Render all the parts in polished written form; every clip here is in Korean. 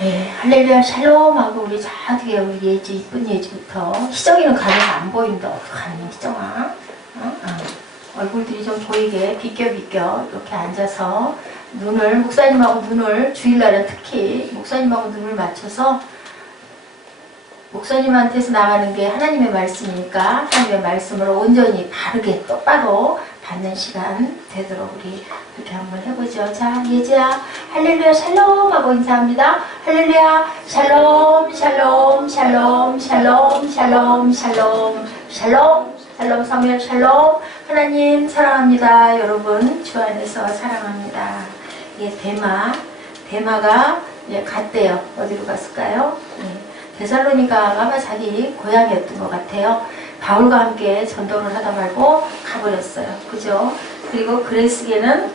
네, 할렐루야 샬롬하고 우리 자두에 우리 예지 이쁜 예지부터 희정이는 가려서 안 보인다. 어떡하니 희정아? 얼굴들이 좀 보이게 비껴 이렇게 앉아서 눈을 목사님하고 눈을 주일날은 특히 목사님하고 눈을 맞춰서 목사님한테서 나가는 게 하나님의 말씀이니까 하나님의 말씀을 온전히 바르게 똑바로 받는 시간 되도록 우리 그렇게 한번 해보죠. 자, 예지야 할렐루야 샬롬 하고 인사합니다. 할렐루야 샬롬 샬롬 샬롬 샬롬 샬롬 샬롬 샬롬 샬롬 성령 샬롬. 하나님 사랑합니다. 여러분 주 안에서 사랑합니다. 예, 대마가 예, 갔대요. 어디로 갔을까요? 예. 데살로니가가 아마 자기 고향이었던 것 같아요. 바울과 함께 전도를 하다 말고 가버렸어요. 그죠? 그리고 그레스게는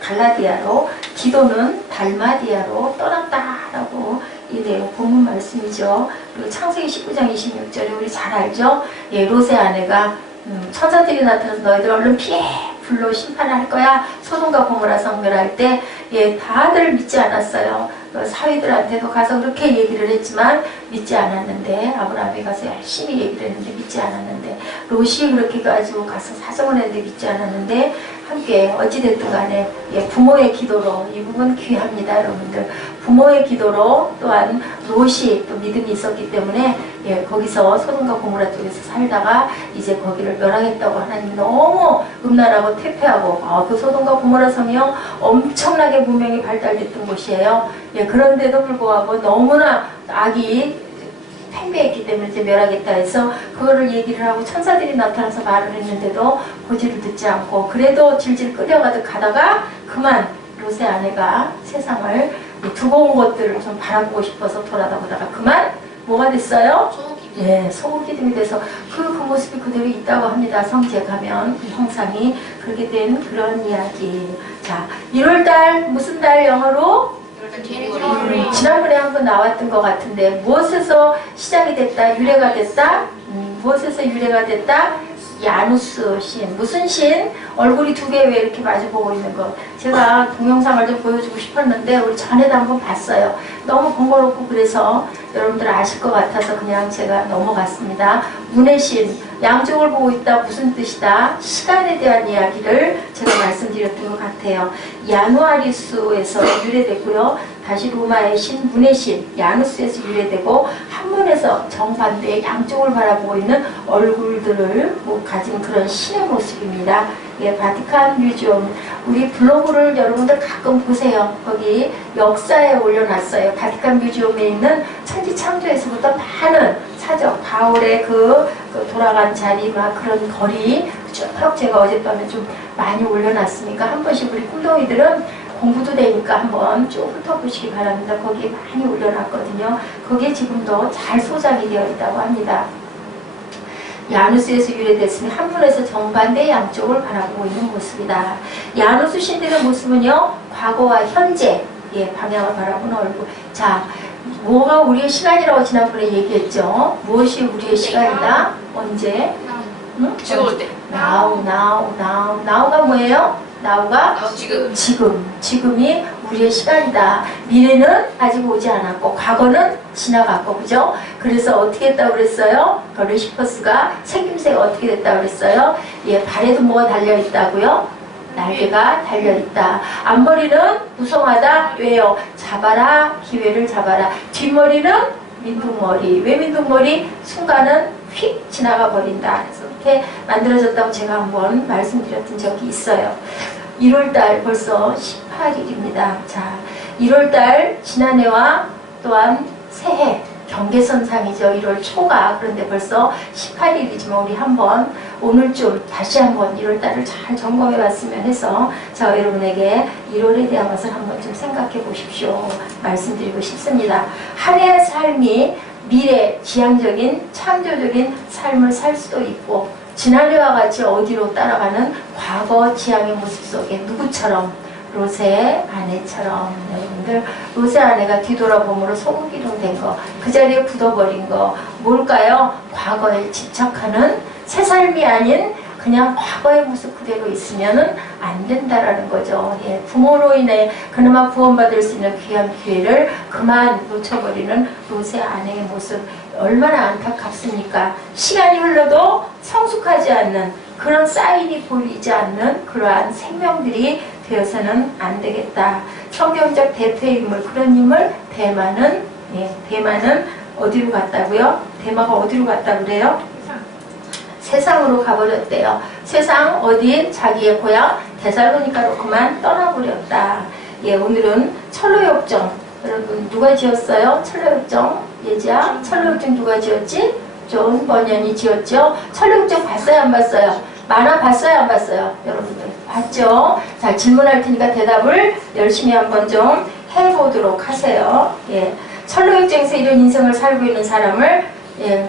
갈라디아로, 디도는 달마디아로 떠났다라고 이 내용 본문 말씀이죠. 그리고 창세기 19장 26절에 우리 잘 알죠? 예, 롯의 아내가 천사들이 나타나서 너희들 얼른 피해! 불로 심판을 할 거야. 소돔과 고모라 성멸할 때 예, 다들 믿지 않았어요. 사위들한테도 가서 그렇게 얘기를 했지만 믿지 않았는데, 아브라함이 가서 열심히 얘기를 했는데 믿지 않았는데, 롯이 그렇게 가지고 가서 사정을 했는데 믿지 않았는데, 함께 어찌됐든 간에 예, 부모의 기도로, 이 부분 귀합니다 여러분들. 부모의 기도로 또한 롯이 또 믿음이 있었기 때문에 예, 거기서 소돔과 고모라 쪽에서 살다가 이제 거기를 멸하겠다고 하나님 너무 음란하고 퇴폐하고 그 소돔과 고모라 성이요 엄청나게 문명이 발달됐던 곳이에요. 예, 그런데도 불구하고 너무나 악이 팽배했기 때문에 이제 멸하겠다 해서 그거를 얘기를 하고 천사들이 나타나서 말을 했는데도 고지를 듣지 않고 그래도 질질 끌려가듯 가다가 그만 롯의 아내가 세상을 두고 온 것들을 좀 바라보고 싶어서 돌아다보다가 그만 뭐가 됐어요? 예, 소금기둥이 돼서 그 모습이 그대로 있다고 합니다. 성지에 가면 그 형상이 그렇게 된 그런 이야기. 자, 1월달 무슨 달 영어로? 지난번에 한번 나왔던 것 같은데 무엇에서 시작이 됐다? 유래가 됐다? 무엇에서 유래가 됐다? 야누스 신. 무슨 신? 얼굴이 두 개 왜 이렇게 마주보고 있는 거. 제가 동영상을 좀 보여주고 싶었는데 우리 전에도 한번 봤어요. 너무 번거롭고 그래서 여러분들 아실 것 같아서 그냥 제가 넘어갔습니다. 문의 신. 양쪽을 보고 있다 무슨 뜻이다? 시간에 대한 이야기를 제가 말씀드렸던 것 같아요. 야누아리스에서 유래됐고요. 다시 로마의 신, 문의 신, 야누스에서 유래되고 한문에서 정반대의 양쪽을 바라보고 있는 얼굴들을 가진 그런 신의 모습입니다. 예, 바티칸 뮤지엄. 우리 블로그를 여러분들 가끔 보세요. 거기 역사에 올려놨어요. 바티칸 뮤지엄에 있는 천지창조에서부터 많은 사적, 바울의 그 돌아간 자리, 막 그런 거리 쭉 제가 어젯밤에 좀 많이 올려놨으니까 한 번씩 우리 꿈덩이들은 공부도 되니까 한번 쭉 훑어보시기 바랍니다. 거기에 많이 올려놨거든요. 거기에 지금도 잘 소장이 되어 있다고 합니다. 야누스에서 유래됐으니 한문에서 정반대 양쪽을 바라보고 있는 모습이다. 야누스 신들의 모습은요, 과거와 현재, 예, 방향을 바라보는 얼굴. 자, 뭐가 우리의 시간이라고 지난번에 얘기했죠? 무엇이 우리의 시간이다? 언제? 응? 죽을 때. now가 뭐예요? now가 지금이 우리의 시간이다. 미래는 아직 오지 않았고 과거는 지나갔고, 그죠? 그래서 어떻게 했다고 그랬어요? 루시퍼스가 생김새가 어떻게 됐다고 그랬어요? 예, 발에도 뭐가 달려있다고요? 날개가 달려있다. 앞머리는 무성하다. 왜요? 잡아라, 기회를 잡아라. 뒷머리는 민둥머리. 왜 민둥머리? 순간은 휙 지나가 버린다. 그래서 이렇게 만들어졌다고 제가 한번 말씀드렸던 적이 있어요. 1월달 벌써 18일입니다. 자, 1월달 지난해와 또한 새해 경계선상이죠. 1월 초가. 그런데 벌써 18일이지만 우리 한번 오늘쯤 다시 한번 1월달을 잘 점검해 봤으면 해서 제가 여러분에게 1월에 대한 것을 한번 좀 생각해 보십시오. 말씀드리고 싶습니다. 한 해의 삶이 미래 지향적인 창조적인 삶을 살 수도 있고, 지난해와 같이 어디로 따라가는 과거 지향의 모습 속에 누구처럼, 롯의 아내처럼, 여러분들 롯의 아내가 뒤돌아봄으로 소금기둥 된 거, 그 자리에 굳어버린 거 뭘까요? 과거에 집착하는 새 삶이 아닌 그냥 과거의 모습 그대로 있으면은 안 된다라는 거죠. 예, 부모로 인해 그나마 구원받을 수 있는 귀한 기회를 그만 놓쳐버리는 롯의 아내의 모습 얼마나 안타깝습니까? 시간이 흘러도 성숙하지 않는 그런 사인이 보이지 않는 그러한 생명들이 되어서는 안 되겠다. 성경적 대표의 인물 그런 인물 대마는 대마는 어디로 갔다고요? 대마가 어디로 갔다 그래요? 세상으로 가버렸대요. 세상 어디? 자기의 고향 데살로니가로 그만 떠나버렸다. 예, 오늘은 철로역정. 여러분 누가 지었어요? 철로역정. 예지야? 철로역정 누가 지었지? 존 버년이 지었죠. 철로역정 봤어요? 안 봤어요? 만화 봤어요? 안 봤어요? 여러분들 봤죠? 자, 질문할 테니까 대답을 열심히 한번 좀 해보도록 하세요. 예, 철로역정에서 이런 인생을 살고 있는 사람을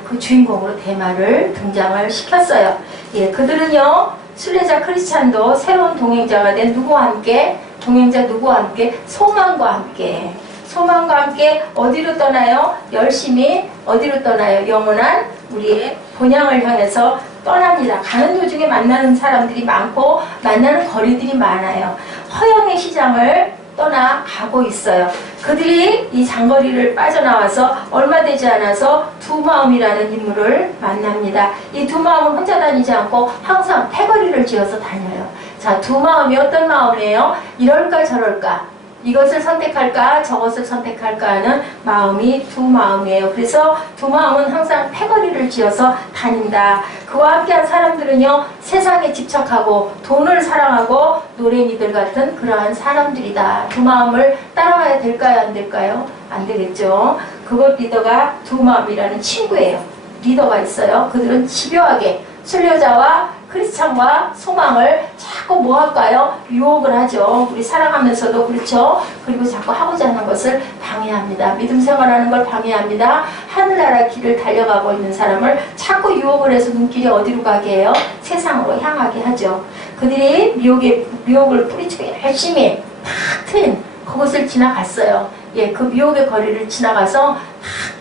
그 주인공으로 대마를 등장을 시켰어요. 예, 그들은요 순례자 크리스찬도 새로운 동행자가 된 누구와 함께? 동행자 누구와 함께? 소망과 함께. 소망과 함께 어디로 떠나요? 열심히 어디로 떠나요? 영원한 우리의 본향을 향해서 떠납니다. 가는 도중에 만나는 사람들이 많고 만나는 거리들이 많아요. 허영의 시장을 떠나가고 있어요. 그들이 이 장거리를 빠져나와서 얼마 되지 않아서 두마음이라는 인물을 만납니다. 이 두마음은 혼자 다니지 않고 항상 패거리를 지어서 다녀요. 자, 두마음이 어떤 마음이에요? 이럴까 저럴까, 이것을 선택할까 저것을 선택할까 하는 마음이 두마음이에요. 그래서 두마음은 항상 패거리를 지어서 다닌다. 그와 함께한 사람들은요 세상에 집착하고 돈을 사랑하고 노랭이들 같은 그러한 사람들이다. 두마음을 따라가야 될까요? 안 될까요? 안 되겠죠. 그것 리더가 두마음이라는 친구예요. 리더가 있어요. 그들은 집요하게 순례자와 크리스찬과 소망을 자꾸 뭐 할까요? 유혹을 하죠. 우리 사랑하면서도 그렇죠. 그리고 자꾸 하고자 하는 것을 방해합니다. 믿음 생활하는 걸 방해합니다. 하늘나라 길을 달려가고 있는 사람을 자꾸 유혹을 해서 눈길이 어디로 가게 해요? 세상으로 향하게 하죠. 그들이 미혹을 뿌리치고 열심히 탁 트인 그곳을 지나갔어요. 예, 그 미혹의 거리를 지나가서 탁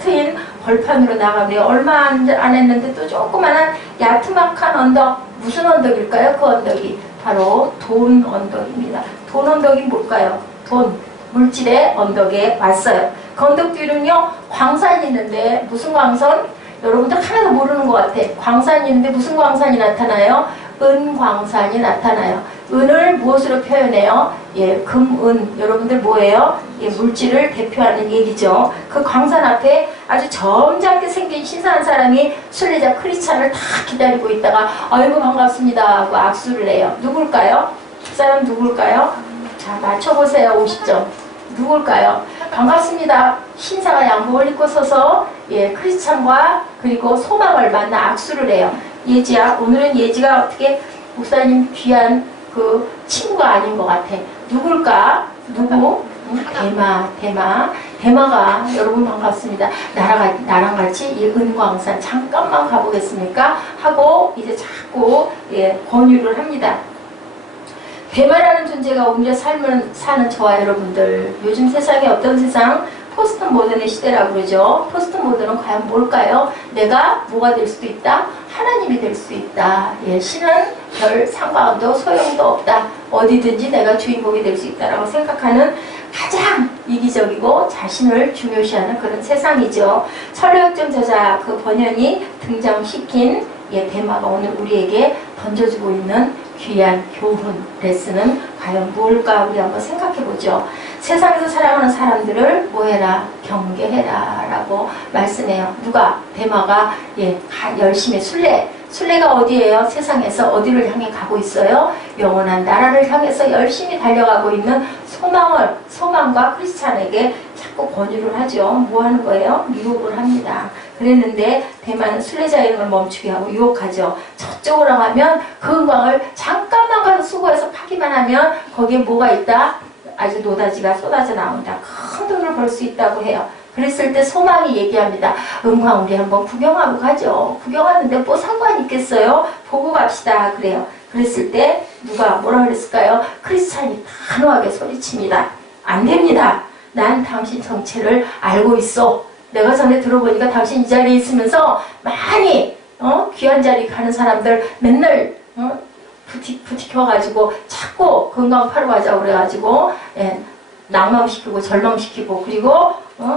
트인 벌판으로 나가면 얼마 안 했는데 또 조그마한 야트막한 언덕, 무슨 언덕일까요? 그 언덕이 바로 돈 언덕입니다. 돈 언덕이 뭘까요? 돈, 물질의 언덕에 왔어요. 그 언덕 뒤로는요 광산이 있는데 무슨 광선? 여러분들 하나도 모르는 것 같아. 광산이 있는데 무슨 광산이 나타나요? 은광산이 나타나요. 은을 무엇으로 표현해요? 예, 금, 은. 여러분들 뭐예요? 예, 물질을 대표하는 얘기죠. 그 광산 앞에 아주 점잖게 생긴 신사한 사람이 순례자 크리스찬을 다 기다리고 있다가 아이고 반갑습니다 하고 악수를 해요. 누굴까요? 그 사람 누굴까요? 자, 맞춰보세요. 50점. 누굴까요? 반갑습니다. 신사가 양복을 입고 서서 예, 크리스찬과 그리고 소망을 만나 악수를 해요. 예지야, 오늘은 예지가 어떻게 목사님 귀한 그 친구가 아닌 것 같아. 누굴까? 누구? 대마가 여러분 반갑습니다. 나랑 같이 이 은광산 잠깐만 가보겠습니까? 하고 이제 자꾸 예, 권유를 합니다. 대마라는 존재가 오히려 사는 저와 여러분들, 요즘 세상에 어떤 세상? 포스트 모던의 시대라고 그러죠. 포스트 모던은 과연 뭘까요? 내가 뭐가 될 수도 있다? 하나님이 될 수 있다. 예, 신은 별 상관도 소용도 없다. 어디든지 내가 주인공이 될 수 있다라고 생각하는 가장 이기적이고 자신을 중요시하는 그런 세상이죠. 철로역정 저자 그 번연이 등장시킨 예, 대마가 오늘 우리에게 던져주고 있는 귀한 교훈, 레슨은 과연 뭘까 우리 한번 생각해보죠. 세상에서 살아가는 사람들을 뭐해라? 경계해라 라고 말씀해요. 누가? 대마가 예, 열심히 순례가 어디예요? 세상에서 어디를 향해 가고 있어요? 영원한 나라를 향해서 열심히 달려가고 있는 소망과 크리스찬에게 자꾸 권유를 하죠. 뭐 하는 거예요? 유혹을 합니다. 그랬는데 대만은 순례자 이름을 멈추게 하고 유혹하죠. 저쪽으로 가면 그 은광을 잠깐만 가서 수고해서 파기만 하면 거기에 뭐가 있다? 아주 노다지가 쏟아져 나온다. 큰 돈을 벌 수 있다고 해요. 그랬을 때 소망이 얘기합니다. 은광 우리 한번 구경하고 가죠. 구경하는데 뭐 상관이 있겠어요? 보고 갑시다. 그래요. 그랬을 때 누가 뭐라 그랬을까요? 크리스찬이 단호하게 소리칩니다. 안 됩니다. 난 당신 정체를 알고 있어. 내가 전에 들어보니까 당신 이 자리에 있으면서 많이 귀한 자리 가는 사람들 맨날 부티켜가지고 자꾸 건강 파러 가자고 그래가지고 낭망시키고 절망시키고 그리고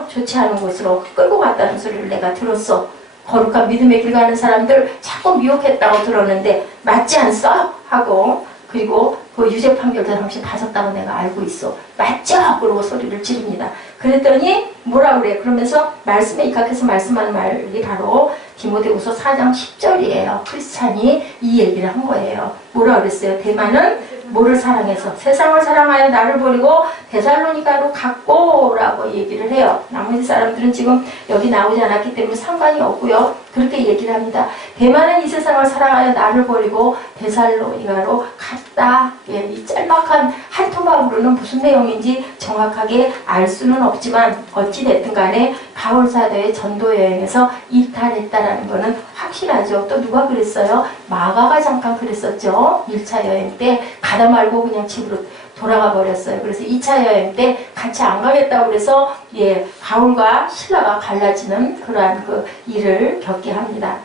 좋지 않은 곳으로 끌고 갔다는 소리를 내가 들었어. 거룩한 믿음의 길 가는 사람들 자꾸 미혹했다고 들었는데 맞지 않소? 하고 그리고 그 유죄 판결도 당신 받았다고 내가 알고 있어. 맞죠? 그러고 소리를 지릅니다. 그랬더니 뭐라 그래? 그러면서 말씀에 입각해서 말씀하는 말이 바로 디모데후서 4장 10절이에요. 크리스찬이 이 얘기를 한 거예요. 뭐라 그랬어요? 대만은 뭐를 사랑해서 세상을 사랑하여 나를 버리고 데살로니가로 갔고라고 얘기를 해요. 나머지 사람들은 지금 여기 나오지 않았기 때문에 상관이 없고요. 그렇게 얘기를 합니다. 대만은 이 세상을 사랑하여 나를 버리고 데살로니가로 갔다. 이 짤막한 한 토막으로는 무슨 내용인지 정확하게 알 수는 없지만 어찌됐든 간에 바울 사도의 전도 여행에서 이탈했다라는 거는 확실하죠. 또 누가 그랬어요? 마가가 잠깐 그랬었죠. 1차 여행 때 가다 말고 그냥 집으로 돌아가 버렸어요. 그래서 2차 여행 때 같이 안 가겠다고 그래서 바울과 실라가 갈라지는 그러한 그 일을 겪게 합니다.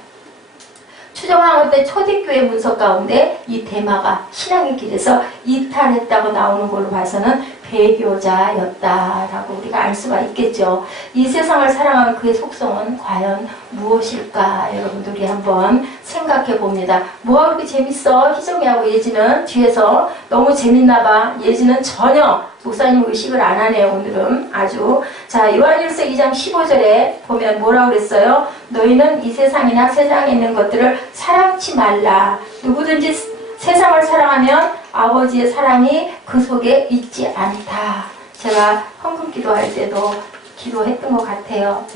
추정왕후 때 초대교회 문서 가운데 이 데마가 신앙의 길에서 이탈했다고 나오는 걸로 봐서는 배교자였다라고 우리가 알 수가 있겠죠. 이 세상을 사랑한 그의 속성은 과연 무엇일까? 여러분들이 한번 생각해 봅니다. 뭐가 그렇게 재밌어? 희정이하고 예지는 뒤에서 너무 재밌나 봐. 예지는 전혀 목사님 의식을 안 하네요. 오늘은 아주. 자, 요한일서 2장 15절에 보면 뭐라고 그랬어요? 너희는 이 세상이나 세상에 있는 것들을 사랑치 말라. 누구든지 세상을 사랑하면 아버지의 사랑이 그 속에 있지 않다. 제가 헌금 기도할 때도 기도했던 것 같아요.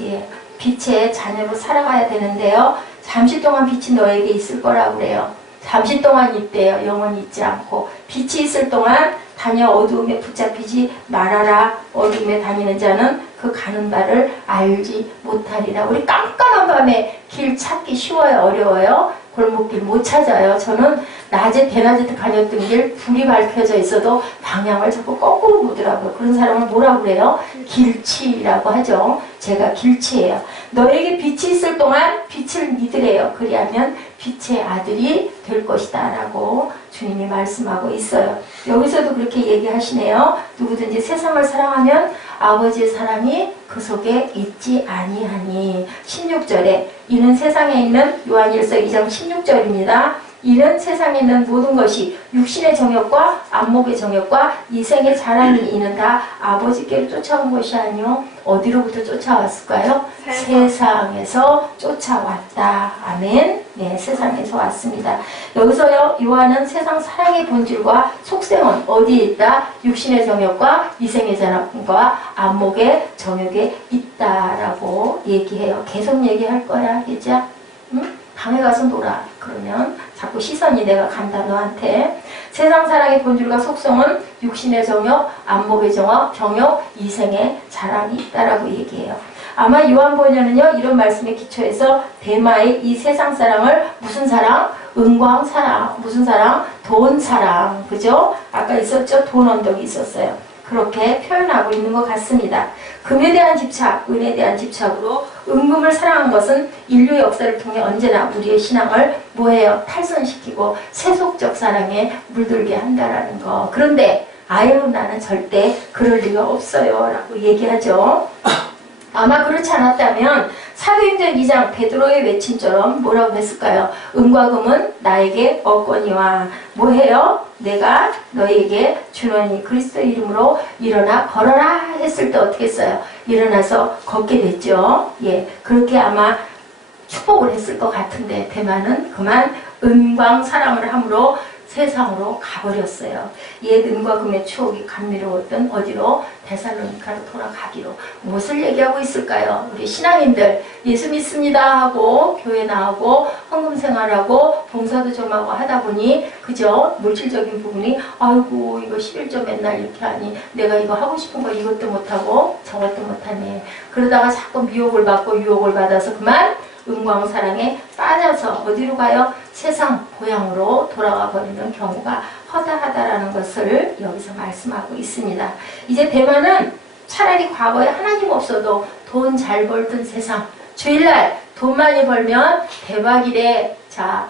빛의 자녀로 살아가야 되는데요. 잠시 동안 빛이 너에게 있을 거라고 그래요. 잠시 동안 있대요. 영원히 있지 않고. 빛이 있을 동안 다녀 어두움에 붙잡히지 말아라. 어두움에 다니는 자는 그 가는 바를 알지 못하리라. 우리 깜깜한 밤에 길 찾기 쉬워요? 어려워요? 골목길 못 찾아요. 저는 낮에 대낮에 다녔던 길 불이 밝혀져 있어도 방향을 자꾸 거꾸로 보더라고요. 그런 사람을 뭐라고 그래요? 길치라고 하죠. 제가 길치예요. 너에게 빛이 있을 동안 빛을 믿으래요. 그리하면 빛의 아들이 될 것이다 라고 주님이 말씀하고 있어요. 여기서도 그렇게 얘기하시네요. 누구든지 세상을 사랑하면 아버지의 사랑이 그 속에 있지 아니하니. 16절에 이는 세상에 있는 요한일서 2장 16절입니다. 이는 세상에 있는 모든 것이 육신의 정욕과 안목의 정욕과 이생의 자랑이 이는 다 아버지께로 쫓아온 것이 아니요 어디로부터 쫓아왔을까요? 세상에서 쫓아왔다. 아멘. 네, 세상에서 왔습니다. 여기서요, 요한은 세상 사랑의 본질과 속성은 어디에 있다? 육신의 정욕과 이생의 자랑과 안목의 정욕에 있다라고 얘기해요. 계속 얘기할 거야, 이제. 응? 방에 가서 놀아. 그러면 자꾸 시선이 내가 간다 너한테. 세상 사랑의 본질과 속성은 육신의 정욕, 안목의 정욕, 이생의 자랑이 있다라고 얘기해요. 아마 요한 번역은요 이런 말씀에 기초해서 데마의 이 세상 사랑을 무슨 사랑? 은광 사랑. 무슨 사랑? 돈 사랑. 그죠? 아까 있었죠? 돈 언덕이 있었어요. 그렇게 표현하고 있는 것 같습니다. 금에 대한 집착, 은에 대한 집착으로 은금을 사랑한 것은 인류 역사를 통해 언제나 우리의 신앙을 뭐해요? 탈선시키고 세속적 사랑에 물들게 한다라는 거. 그런데 아유 나는 절대 그럴 리가 없어요 라고 얘기하죠. 아마 그렇지 않았다면 사도행전 2장 베드로의 외침처럼 뭐라고 했을까요? 은과 금은 나에게 얻거니와 뭐해요? 내가 너에게 주노니 그리스도 이름으로 일어나 걸어라 했을 때 어떻게 했어요? 일어나서 걷게 됐죠. 그렇게 아마 축복을 했을 것 같은데 대만은 그만 은광 사랑을 함으로 세상으로 가버렸어요. 옛 은과 금의 추억이 감미로웠던 어디로? 데살로니카로 돌아가기로. 무엇을 얘기하고 있을까요? 우리 신앙인들 예수 믿습니다 하고 교회 나오고 헌금 생활하고 봉사도 좀 하고 하다 보니 그죠? 물질적인 부분이 아이고 이거 11조 맨날 이렇게 하니 내가 이거 하고 싶은 거 이것도 못하고 저것도 못하네. 그러다가 자꾸 미혹을 받고 유혹을 받아서 그만 은광사랑에 빠져서 어디로 가요? 세상 고향으로 돌아가 버리는 경우가 허다하다라는 것을 여기서 말씀하고 있습니다. 이제 대만은 차라리 과거에 하나님 없어도 돈 잘 벌던 세상, 주일날 돈 많이 벌면 대박이래. 자,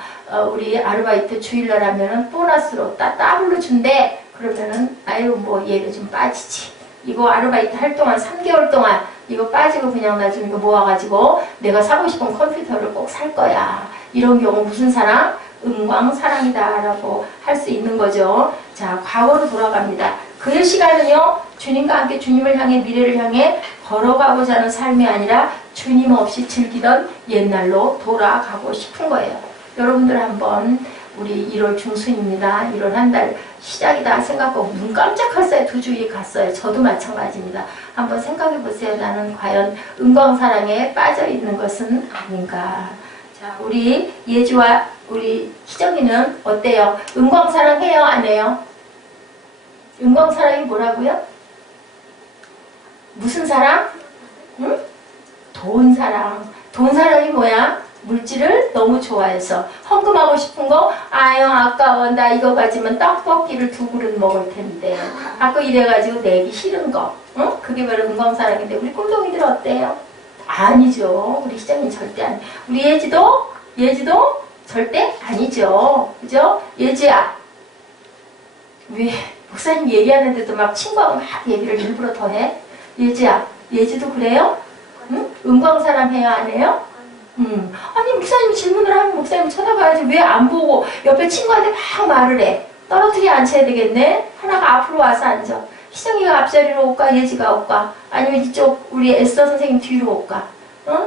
우리 아르바이트 주일날 하면은 보너스로 더블로 준대. 그러면은 아유 뭐 얘를 좀 빠지지. 이거 아르바이트 할 동안 3개월 동안 이거 빠지고 그냥 나중에 이거 모아가지고 내가 사고 싶은 컴퓨터를 꼭 살 거야. 이런 경우 무슨 사랑? 은광사랑이다 라고 할 수 있는 거죠. 자, 과거로 돌아갑니다. 그의 시간은요, 주님과 함께 주님을 향해 미래를 향해 걸어가고자 하는 삶이 아니라 주님 없이 즐기던 옛날로 돌아가고 싶은 거예요. 여러분들 한번 우리 1월 중순입니다. 1월 한 달 시작이다 생각하고 눈 깜짝할 2주일 갔어요. 저도 마찬가지입니다. 한번 생각해 보세요. 나는 과연 은광사랑에 빠져 있는 것은 아닌가. 자, 우리 예주와 우리 희정이는 어때요? 은광사랑 해요? 안 해요? 은광사랑이 뭐라고요? 무슨 사랑? 응? 돈사랑. 돈사랑이 뭐야? 물질을 너무 좋아해서 헌금하고 싶은 거 아유 아까워 나 이거 가지면 떡볶이를 2그릇 먹을 텐데 아까 이래가지고 내기 싫은 거 응? 그게 바로 은광사랑인데 우리 꿀동이들 어때요? 아니죠. 우리 시장님 절대 아니. 우리 예지도 절대 아니죠. 그죠? 예지야 왜 목사님 얘기하는데도 막 친구하고 막 얘기를 일부러 더 해? 예지야 예지도 그래요? 응? 은광사랑 해요 안 해요? 아니 목사님이 질문을 하면 목사님 쳐다봐야지 왜 안 보고 옆에 친구한테 막 말을 해. 떨어뜨려 앉혀야 되겠네. 하나가 앞으로 와서 앉아. 희정이가 앞자리로 올까 예지가 올까 아니면 이쪽 우리 에스더 선생님 뒤로 올까.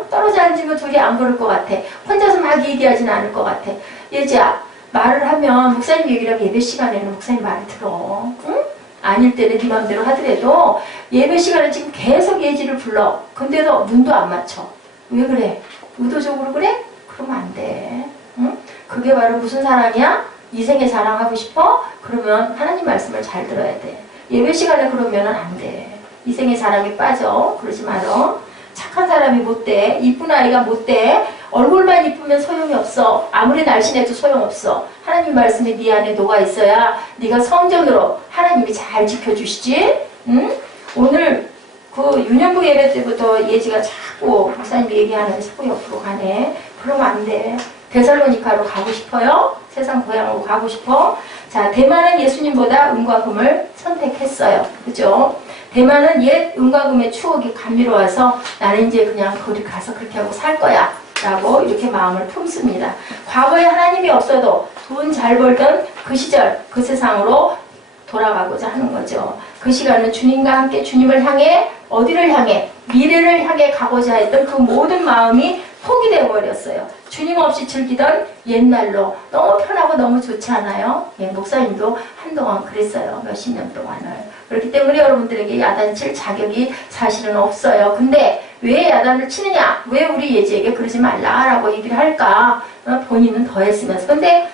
떨어져 앉으면 둘이 안 그럴 것 같아. 혼자서 막 얘기하진 않을 것 같아. 예지야 말을 하면 목사님 얘기를 하면 예배 시간에는 목사님 말을 들어. 응? 아닐 때는 네 맘대로 하더라도 예배 시간에 지금 계속 예지를 불러. 근데도 눈도 안 맞춰. 왜 그래? 의도적으로 그래? 그러면 안 돼. 응? 그게 바로 무슨 사랑이야? 이 생에 자랑하고 싶어? 그러면 하나님 말씀을 잘 들어야 돼. 예배 시간에 그러면 안 돼. 이 생에 자랑에 빠져. 그러지 말어. 착한 사람이 못 돼. 이쁜 아이가 못 돼. 얼굴만 이쁘면 소용이 없어. 아무리 날씬해도 소용없어. 하나님 말씀이 네 안에 녹아 있어야 네가 성전으로 하나님이 잘 지켜주시지. 응? 오늘 그 유년부 예배 때부터 예지가 자꾸 목사님이 얘기하는데 자꾸 옆으로 가네. 그러면 안 돼. 데살로니카로 가고 싶어요? 세상 고향으로 가고 싶어? 자, 대만은 예수님보다 은과 금을 선택했어요. 그죠? 대만은 옛 은과 금의 추억이 감미로워서 나는 이제 그냥 거기 가서 그렇게 하고 살 거야. 라고 이렇게 마음을 품습니다. 과거에 하나님이 없어도 돈 잘 벌던 그 시절, 그 세상으로 돌아가고자 하는 거죠. 그 시간은 주님과 함께 주님을 향해 어디를 향해 미래를 향해 가고자 했던 그 모든 마음이 포기 되어버렸어요. 주님 없이 즐기던 옛날로 너무 편하고 너무 좋지 않아요? 예, 목사님도 한동안 그랬어요. 몇십 년 동안을. 그렇기 때문에 여러분들에게 야단칠 자격이 사실은 없어요. 근데 왜 야단을 치느냐? 왜 우리 예지에게 그러지 말라라고 얘기를 할까? 본인은 더 했으면서. 근데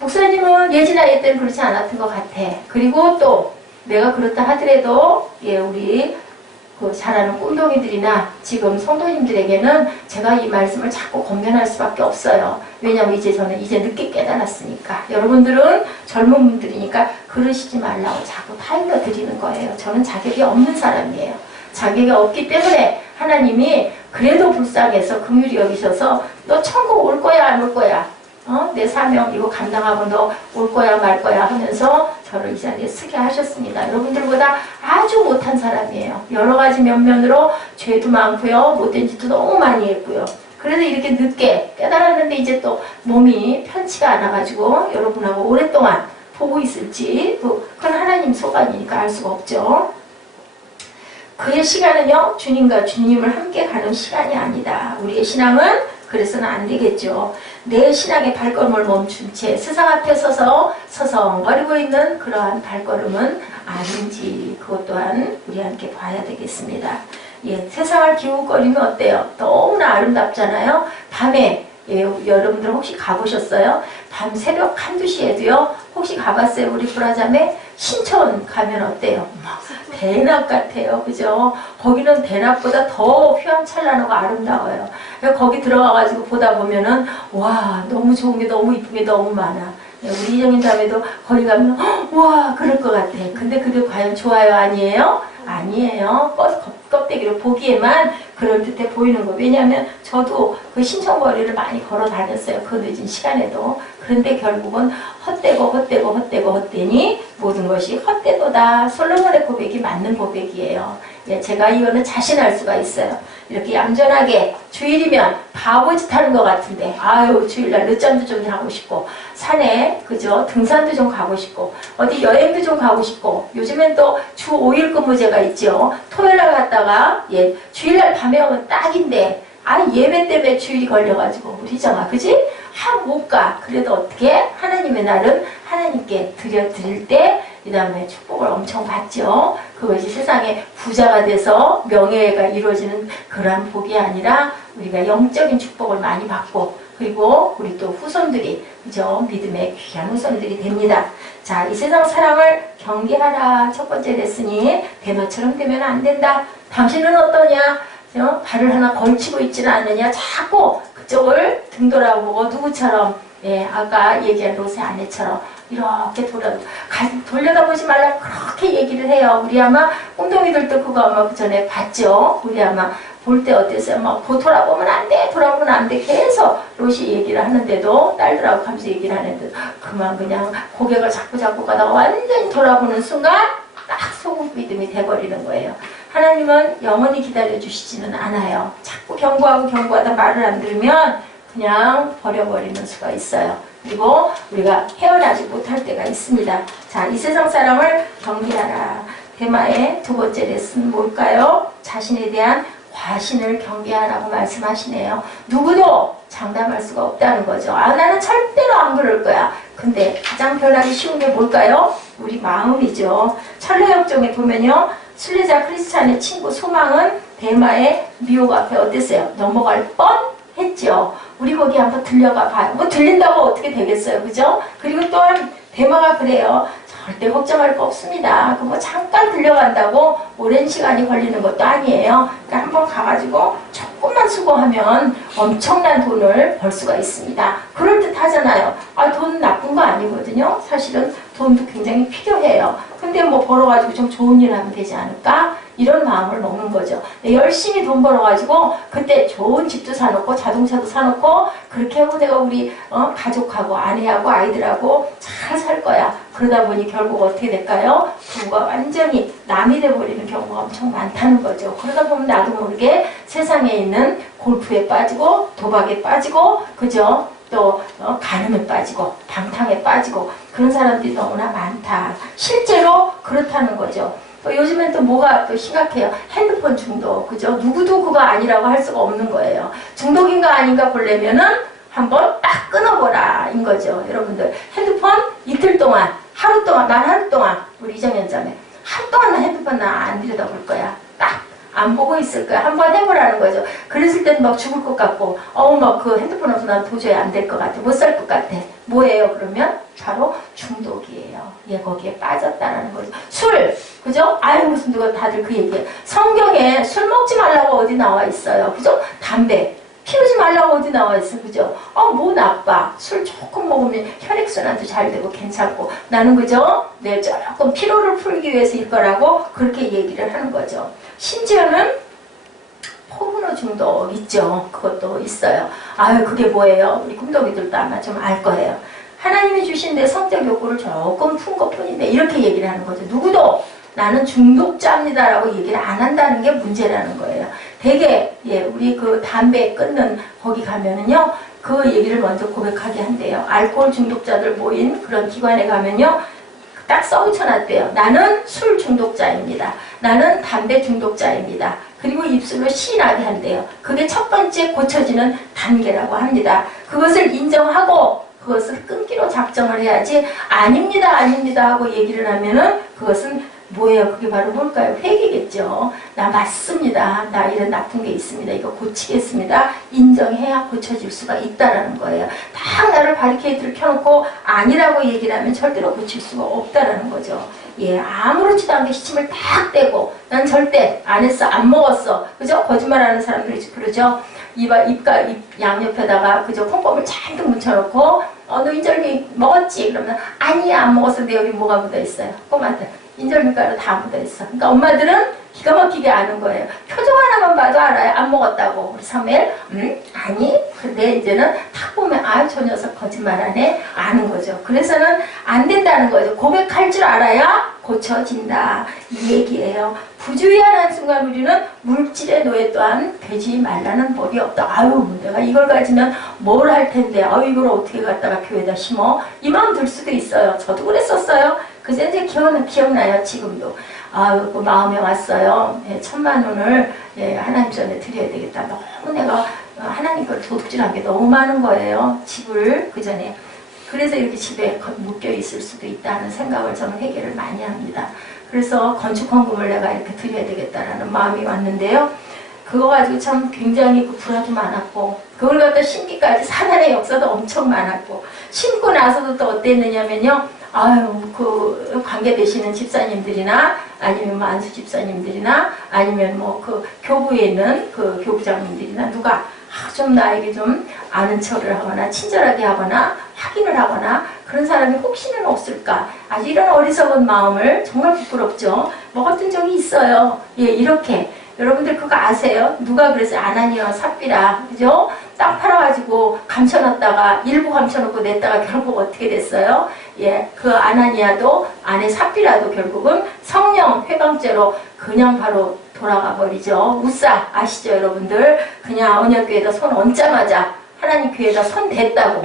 목사님은 예지 나이 때는 그렇지 않았던 것 같아. 그리고 또 내가 그렇다 하더라도 예, 우리 그 잘하는 꾼동이들이나 지금 성도님들에게는 제가 이 말씀을 자꾸 권면할 수밖에 없어요. 왜냐하면 이제 저는 이제 늦게 깨달았으니까. 여러분들은 젊은 분들이니까 그러시지 말라고 자꾸 타일러 드리는 거예요. 저는 자격이 없는 사람이에요. 자격이 없기 때문에 하나님이 그래도 불쌍해서 긍휼히 여기셔서 너 천국 올 거야 안 올 거야? 내 사명 이거 감당하고 너 올 거야 말 거야 하면서 저를 이 자리에 서게 하셨습니다. 여러분들보다 아주 못한 사람이에요. 여러 가지 면면으로 죄도 많고요. 못된 짓도 너무 많이 했고요. 그래서 이렇게 늦게 깨달았는데 이제 또 몸이 편치가 않아가지고 여러분하고 오랫동안 보고 있을지 그건 하나님 소관이니까 알 수가 없죠. 그의 시간은요. 주님과 주님을 함께 가는 시간이 아니다. 우리의 신앙은 그래서는 안 되겠죠. 내 신앙의 발걸음을 멈춘 채 세상 앞에 서서 서성거리고 있는 그러한 발걸음은 아닌지 그것 또한 우리 함께 봐야 되겠습니다. 예, 세상을 기웃거리면 어때요? 너무나 아름답잖아요. 밤에 예, 여러분들 혹시 가보셨어요? 밤 새벽 1, 2시에도요. 혹시 가봤어요? 우리 브라자매 신천 가면 어때요? 대낮 같아요. 그죠? 거기는 대낮보다 더 휘황찬란하고 아름다워요. 거기 들어가가지고 보다 보면은 와 너무 좋은 게 너무 이쁜 게 너무 많아. 우리 이정인 자매도 거기 가면 와 그럴 것 같아. 근데 그게 과연 좋아요 아니에요? 아니에요. 버스 껍데기로 보기에만 그럴듯해 보이는 거. 왜냐하면 저도 그 신청거리를 많이 걸어 다녔어요. 그 늦은 시간에도. 그런데 결국은 헛되니 모든 것이 헛되도다. 솔로몬의 고백이 맞는 고백이에요. 예, 제가 이거는 자신할 수가 있어요. 이렇게 얌전하게 주일이면 바보짓 하는 것 같은데, 아유, 주일날 늦잠도 좀 자고 싶고, 산에, 그죠? 등산도 좀 가고 싶고, 어디 여행도 좀 가고 싶고, 요즘엔 또 주 5일 근무제가 있죠. 토요일날 갔다가, 예, 주일날 밤에 오면 딱인데, 아, 예배 때문에 주일이 걸려가지고, 우리 정아, 그지? 못 가. 그래도 어떻게? 하나님의 날은 하나님께 드릴 때, 그 다음에 축복을 엄청 받죠. 그것이 세상에 부자가 돼서 명예가 이루어지는 그러한 복이 아니라 우리가 영적인 축복을 많이 받고, 그리고 우리 또 후손들이, 그죠? 믿음의 귀한 후손들이 됩니다. 자, 이 세상 사랑을 경계하라. 첫 번째 레슨이 대마처럼 되면 안 된다. 당신은 어떠냐? 발을 하나 걸치고 있지는 않느냐? 자꾸 그쪽을 등 돌아보고 누구처럼, 예, 아까 얘기한 로세 아내처럼 이렇게 돌려다보지 말라 그렇게 얘기를 해요. 우리 아마 꽁동이들도 그거 아마 그 전에 봤죠. 우리 아마 볼 때 어땠어요? 막 돌아보면 안 돼, 돌아보면 안 돼. 계속 로시 얘기를 하는데도 딸들하고 가면서 얘기를 하는데 그만 그냥 고개를 자꾸 가다가 완전히 돌아보는 순간 딱 소금 믿음이 돼버리는 거예요. 하나님은 영원히 기다려주시지는 않아요. 자꾸 경고하다 말을 안 들으면 그냥 버려버리는 수가 있어요. 그리고 우리가 헤어나지 못할 때가 있습니다. 자, 이 세상 사람을 경계하라. 대마의 두 번째 레슨 뭘까요? 자신에 대한 과신을 경계하라고 말씀하시네요. 누구도 장담할 수가 없다는 거죠. 아, 나는 절대로 안 그럴 거야. 근데 가장 변하기 쉬운 게 뭘까요? 우리 마음이죠. 철로역정에 보면요. 순례자 크리스찬의 친구 소망은 대마의 미혹 앞에 어땠어요? 넘어갈 뻔했죠. 우리 거기 한번 들려가 봐요. 뭐 들린다고 어떻게 되겠어요, 그죠? 그리고 또한 대마가 그래요. 절대 걱정할 거 없습니다. 그 뭐 잠깐 들려간다고 오랜 시간이 걸리는 것도 아니에요. 그러니까 한번 가가지고 조금만 수고하면 엄청난 돈을 벌 수가 있습니다. 그럴듯 하잖아요. 아, 돈 나쁜 거 아니거든요. 사실은 돈도 굉장히 필요해요. 근데 뭐 벌어가지고 좀 좋은 일 하면 되지 않을까? 이런 마음을 먹는 거죠. 열심히 돈 벌어가지고 그때 좋은 집도 사놓고 자동차도 사놓고 그렇게 하고 내가 우리 가족하고 아내하고 아이들하고 잘 살 거야. 그러다 보니 결국 어떻게 될까요? 부부가 완전히 남이 돼버리는 경우가 엄청 많다는 거죠. 그러다 보면 나도 모르게 세상에 있는 골프에 빠지고 도박에 빠지고 그죠? 또 간음에 빠지고 방탕에 빠지고 그런 사람들이 너무나 많다. 실제로 그렇다는 거죠. 또 요즘엔 또 뭐가 또 심각해요. 핸드폰 중독, 그죠? 누구도 그거 아니라고 할 수가 없는 거예요. 중독인가 아닌가 보려면은 한번 딱 끊어보라 인 거죠. 여러분들 핸드폰 이틀 동안, 하루 동안 우리 이정현 자매 하루 동안 나 핸드폰 나 안 들여다볼 거야. 딱 안 보고 있을 거야. 한번 해보라는 거죠. 그랬을 때는 막 죽을 것 같고 막 그 핸드폰 없어 난 도저히 안 될 것 같아. 못 살 것 같아. 뭐예요 그러면? 바로 중독이에요. 얘 거기에 빠졌다라는 거죠. 술, 그죠? 아유 무슨 누가 다들 그 얘기해. 성경에 술 먹지 말라고 어디 나와 있어요. 그죠? 담배 피우지 말라고 어디 나와 있어. 그죠? 뭐 나빠. 술 조금 먹으면 혈액순환도 잘 되고 괜찮고 나는 그죠? 내 조금 피로를 풀기 위해서일 거라고 그렇게 얘기를 하는 거죠. 심지어는 포르노 중독 있죠. 그것도 있어요. 아유 그게 뭐예요? 우리 꿈독이들도 아마 좀 알 거예요. 하나님이 주신 내 성적 욕구를 조금 푼 것뿐인데 이렇게 얘기를 하는 거죠. 누구도 나는 중독자입니다라고 얘기를 안 한다는 게 문제라는 거예요. 되게 우리 그 담배 끊는 거기 가면은요 그 얘기를 먼저 고백하게 한대요. 알코올 중독자들 모인 그런 기관에 가면요 딱 써붙여놨대요. 나는 술 중독자입니다. 나는 담배 중독자입니다. 그리고 입술로 시인하게 한대요. 그게 첫 번째 고쳐지는 단계라고 합니다. 그것을 인정하고 그것을 끊기로 작정을 해야지 아닙니다 하고 얘기를 하면은 그것은 뭐예요? 그게 바로 뭘까요? 회개겠죠. 나 맞습니다. 나 이런 나쁜 게 있습니다. 이거 고치겠습니다. 인정해야 고쳐질 수가 있다라는 거예요. 딱 나를 바리케이트를 켜놓고 아니라고 얘기를 하면 절대로 고칠 수가 없다라는 거죠. 아무렇지도 않게 시침을 딱 떼고 난 절대 안 했어, 안 먹었어. 그죠? 거짓말하는 사람들이 그러죠. 입 양옆에다가 그죠? 콩밥을 잔뜩 묻혀놓고 너 인절미 먹었지? 그러면 아니야 안 먹었어. 내 여기 뭐가 묻어있어요? 꼬마한테 인절미가루 다 묻어있어. 그러니까 엄마들은 기가 기가 막히게 아는 거예요. 표정 하나만 봐도 알아요. 안 먹었다고. 우리 사무엘, 아니. 근데 이제는 탁 보면 저 녀석 거짓말하네. 아는 거죠. 그래서는 안 된다는 거죠. 고백할 줄 알아야 고쳐진다. 이 얘기예요. 부주의한 순간 우리는 물질의 노예 또한 되지 말라는 법이 없다. 내가 이걸 가지면 뭘 할 텐데, 이걸 어떻게 갖다가 교회에다 심어? 이 마음 들 수도 있어요. 저도 그랬었어요. 그래서 이제 기억나요. 지금도. 그 마음에 왔어요. 1,000만 원을 하나님 전에 드려야 되겠다. 너무 내가 하나님 걸 도둑질한 게 너무 많은 거예요. 집을 그 전에. 그래서 이렇게 집에 묶여 있을 수도 있다는 생각을 저는 회개를 많이 합니다. 그래서 건축헌금을 내가 이렇게 드려야 되겠다라는 마음이 왔는데요. 그거 가지고 참 굉장히 불화도 많았고, 그걸 갖다 심기까지 사단의 역사도 엄청 많았고, 심고 나서도 또 어땠느냐면요. 그 관계되시는 집사님들이나 아니면 안수 집사님들이나 아니면 그 교부에 있는 그 교부장님들이나 누가 좀 나에게 좀 아는 척을 하거나 친절하게 하거나 확인을 하거나 그런 사람이 혹시는 없을까. 이런 어리석은 마음을 정말 부끄럽죠. 먹었던 적이 있어요. 이렇게. 여러분들 그거 아세요? 누가 그랬어요? 아나니아와 삽비라. 그죠? 땅 팔아가지고 감춰놨다가 일부 감춰놓고 냈다가 결국 어떻게 됐어요? 그 아나니아도 아내 삽비라도 결국은 성령 회방죄로 그냥 바로 돌아가 버리죠. 우사 아시죠 여러분들? 그냥 언약궤에다 손 얹자마자 하나님 교회에다 손 댔다고.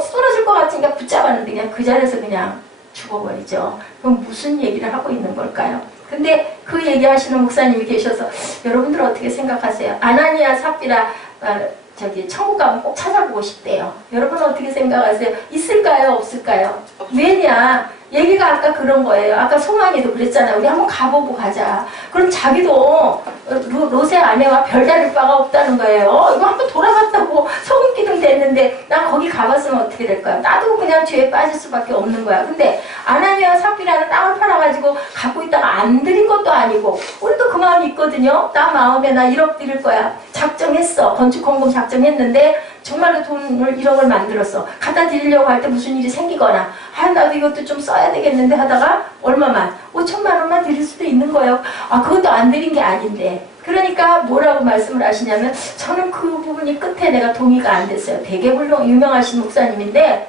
쓰러질 것 같으니까 붙잡았는데 그냥 그 자리에서 그냥 죽어버리죠. 그럼 무슨 얘기를 하고 있는 걸까요? 근데 그 얘기하시는 목사님이 계셔서 여러분들 어떻게 생각하세요? 아나니아 삽비라 천국 가면 꼭 찾아보고 싶대요. 여러분 어떻게 생각하세요? 있을까요? 없을까요? 왜냐? 얘기가 아까 그런 거예요. 아까 소망이도 그랬잖아요. 우리 한번 가보고 가자. 그럼 자기도 롯의 아내와 별다를 바가 없다는 거예요. 이거 한번 돌아갔다고 소금기둥 됐는데 난 거기 가봤으면 어떻게 될까요? 나도 그냥 죄에 빠질 수밖에 없는 거야. 근데 아나니아와 삽비라는 땅을 팔아가지고 갖고 있다가 안 드린 것도 아니고 우리도 그 마음이 있거든요. 나 마음에 나 1억 드릴 거야. 작정했어. 건축헌금 작정했는데 정말로 돈을 1억을 만들었어. 갖다 드리려고 할 때 무슨 일이 생기거나 나도 이것도 좀 써야 되겠는데 하다가 얼마만? 5천만 원만 드릴 수도 있는 거예요. 그것도 안 드린 게 아닌데. 그러니까 뭐라고 말씀을 하시냐면 저는 그 부분이 끝에 내가 동의가 안 됐어요. 되게 유명하신 목사님인데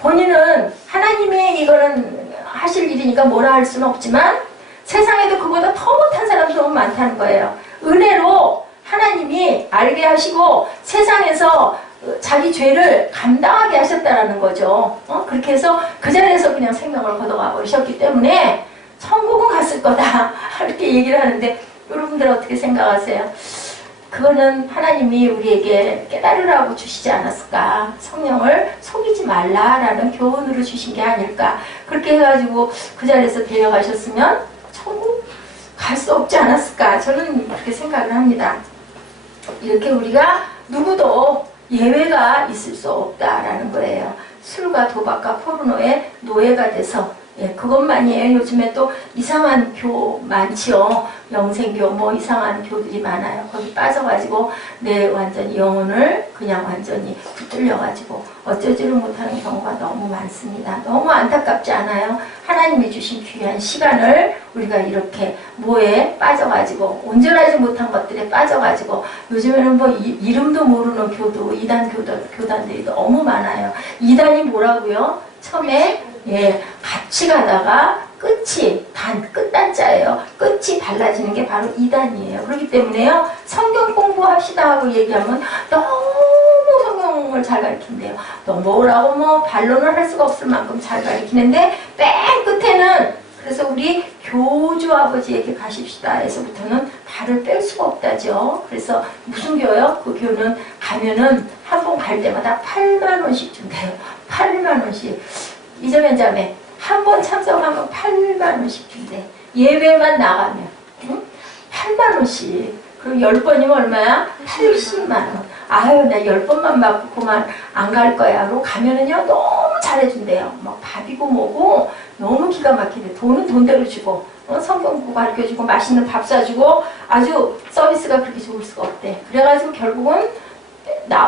본인은 하나님이 이거는 하실 일이니까 뭐라 할 수는 없지만 세상에도 그보다 더 못한 사람도 너무 많다는 거예요. 은혜로 하나님이 알게 하시고 세상에서 자기 죄를 감당하게 하셨다라는 거죠. 그렇게 해서 그 자리에서 그냥 생명을 걷어가 버리셨기 때문에 천국은 갔을 거다. 이렇게 얘기를 하는데 여러분들 어떻게 생각하세요? 그거는 하나님이 우리에게 깨달으라고 주시지 않았을까? 성령을 속이지 말라라는 교훈으로 주신 게 아닐까? 그렇게 해가지고 그 자리에서 데려가셨으면 천국 갈 수 없지 않았을까? 저는 그렇게 생각을 합니다. 이렇게 우리가 누구도 예외가 있을 수 없다라는 거예요. 술과 도박과 포르노의 노예가 돼서 그것만이에요. 요즘에 또 이상한 교 많지요. 영생교 이상한 교들이 많아요. 거기 빠져가지고 내 완전히 영혼을 그냥 완전히 붙들려가지고 어쩌지를 못하는 경우가 너무 많습니다. 너무 안타깝지 않아요? 하나님이 주신 귀한 시간을 우리가 이렇게 뭐에 빠져가지고 온전하지 못한 것들에 빠져가지고 요즘에는 이름도 모르는 교도 이단 교단들이 너무 많아요. 이단이 뭐라고요? 처음에 같이 가다가 끝이 끝단자예요. 끝이 달라지는 게 바로 이단이에요. 그렇기 때문에요. 성경 공부합시다 하고 얘기하면 너무 성경을 잘 가르친대요. 또 뭐라고 반론을 할 수가 없을 만큼 잘 가르치는데 맨 끝에는 그래서 우리 교주 아버지에게 가십시다 에서부터는 발을 뺄 수가 없다죠. 그래서 무슨 교요? 그 교는 가면은 한 번 갈 때마다 8만 원씩 준대요. 8만 원씩. 이자매 자매 한 번 참석하면 8만 원씩 준대. 예배만 나가면 8만 원씩. 그리고 10번이면 얼마야? 80만 원. 나 10번만 받고 그만 안 갈 거야. 그리고 가면은요 너무 잘해준대요. 밥이고 뭐고 너무 기가 막히대. 돈은 돈대로 주고 성경 공부 가르쳐주고 맛있는 밥 사주고 아주 서비스가 그렇게 좋을 수가 없대. 그래가지고 결국은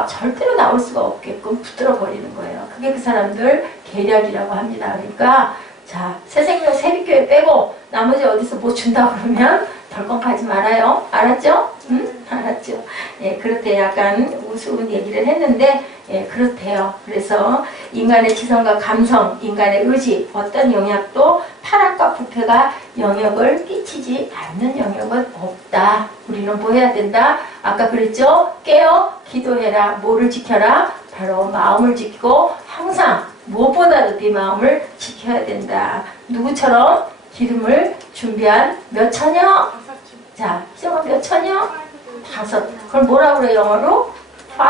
절대로 나올 수가 없게끔 붙들어 버리는 거예요. 그게 그 사람들 계략이라고 합니다. 그러니까 새생명 세빛교회 빼고 나머지 어디서 뭐 준다 그러면 덜컹하지 말아요. 알았죠? 응? 알았죠? 예, 그렇대. 약간 우스운 얘기를 했는데, 예, 그렇대요. 그래서 인간의 지성과 감성, 인간의 의지, 어떤 영역도 타락과 부패가 영역을 끼치지 않는 영역은 없다. 우리는 뭐 해야 된다? 아까 그랬죠? 깨어 기도해라. 뭐를 지켜라? 바로 마음을 지키고 항상 무엇보다도 네 마음을 지켜야 된다. 누구처럼? 기름을 준비한 몇 처녀? 자, 희정아 몇 처녀? 5. 그걸 뭐라고 그래 영어로? 5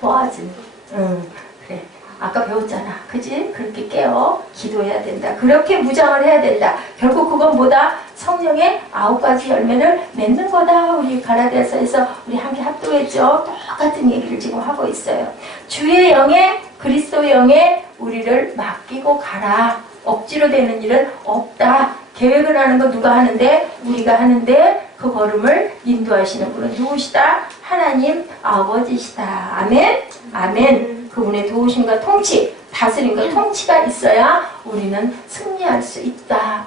virgin. 그래. 아까 배웠잖아. 그지? 그렇게 깨어 기도해야 된다. 그렇게 무장을 해야 된다. 결국 그건 뭐다? 성령의 9가지 열매를 맺는 거다. 우리 갈라디아서에서 우리 함께 합독했죠. 똑같은 얘기를 지금 하고 있어요. 주의 영에 그리스도의 영에 우리를 맡기고 가라. 억지로 되는 일은 없다. 계획을 하는 거 누가 하는데? 우리가 하는데 그 걸음을 인도하시는 분은 누구시다? 하나님 아버지시다. 아멘? 아멘. 그분의 도우심과 통치, 다스림과 통치가 있어야 우리는 승리할 수 있다.